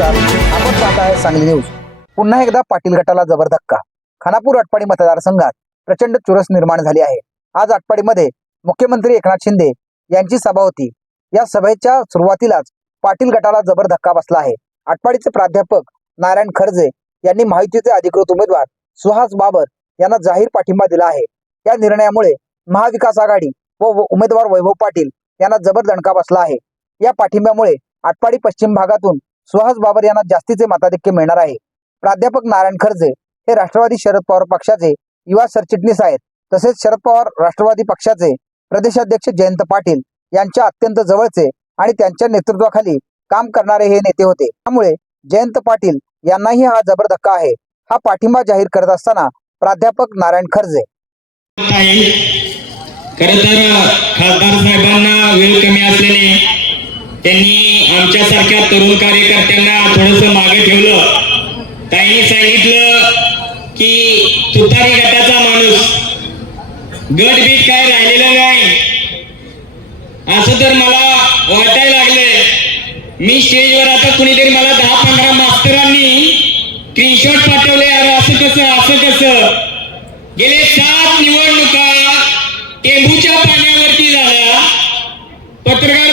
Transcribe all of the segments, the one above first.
नमस्कार. आपण पाहत आहे सांगली न्यूज. पुन्हा एकदा पाटील गटाला जबर धक्का. खानापूर आटपाडी मतदारसंघात प्रचंड चुरस निर्माण झाली आहे. आज आटपाडीमध्ये मुख्यमंत्री एकनाथ शिंदे यांची सभा होती. या सभेच्या सुरुवातीलाच पाटील गटाला जबर धक्का बसला आहे. आटपाडीचे प्राध्यापक नारायण खरजे यांनी माहितीचे अधिकृत उमेदवार सुहास बाबर यांना जाहीर पाठिंबा दिला आहे. या निर्णयामुळे महाविकास आघाडी व व उमेदवार वैभव पाटील यांना जबर दणका बसला आहे. या पाठिंब्यामुळे आटपाडी पश्चिम भागातून सुहास बाबर यांना जास्तीचे मताधिक्य मिळणार आहे. प्राध्यापक नारायण खर्जे हे राष्ट्रवादी शरद पवार पक्षाचे युवा सरचिटणीस आहेत. तसेच शरद पवार राष्ट्रवादी पक्षाचे प्रदेशाध्यक्ष जयंत पाटील यांच्या अत्यंत जवळचे आणि त्यांच्या नेतृत्वाखाली काम करणारे हे नेते होते. त्यामुळे जयंत पाटील यांनाही हा जबर धक्का आहे. हा पाठिंबा जाहीर करत असताना प्राध्यापक नारायण खर्जे. खर तर खासदार साहेबांना वेळ कमी असल्याने त्यांनी आमच्यासारख्या तरुण कार्यकर्त्यांना थोडस मागे ठेवलं. ताईंनी सांगितलं की तुतारी गटाचा माणूस गट बीट काय राहिलेलं नाही. असं तर मला वाटायला लागले मी स्टेजवर आता कुणीतरी मला दहा पंधरा मास्तरांनी स्क्रीनशॉट पाठवले अरे असं कसं असं कसं? गेले सात निवडणुका टेंबूच्या पाण्यावरती झाल्या. पत्रकार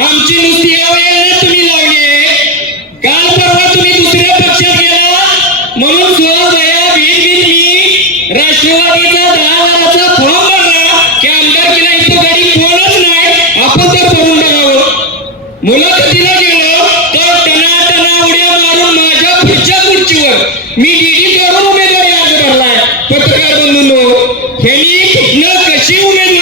आमची नुसती अवयव तुम्ही लावली काल परवा तुम्ही दुसऱ्या पक्षात गेला. म्हणून सुहास वया भीड भीड मी राष्ट्रवादीचा दहा हजाराचा फॉर्म भरला. की आमदार आमदारकीला इथं गाडी कोणच नाही. आपण तर करून टाकावं. मुलं मुलाखतीला गेलो तर टना टना उड्या मारून माझ्या पुढच्या खुर्चीवर मी डीडी करून उमेदवारी अर्ज भरलाय. पत्रकार बंधूंनो ह्यांनी कुठनं कशी उमेदवारी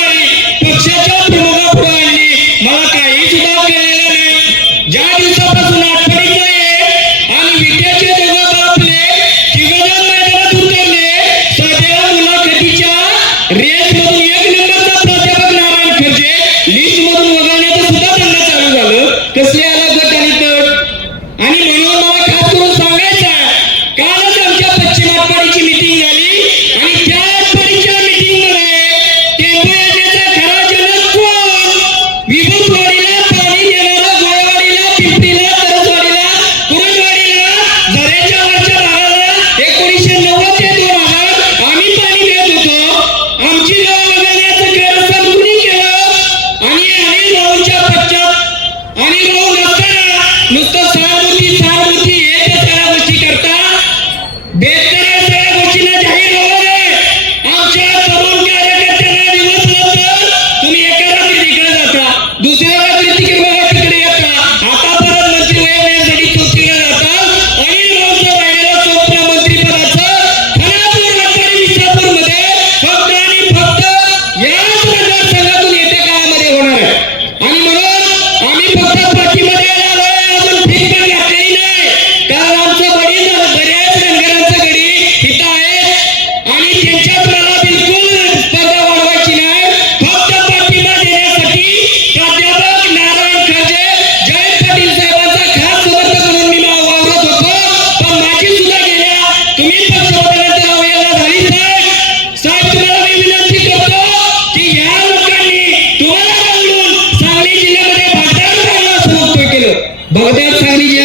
ಬಾಬಾ ಸ್ವಾಮೀಜಿಯ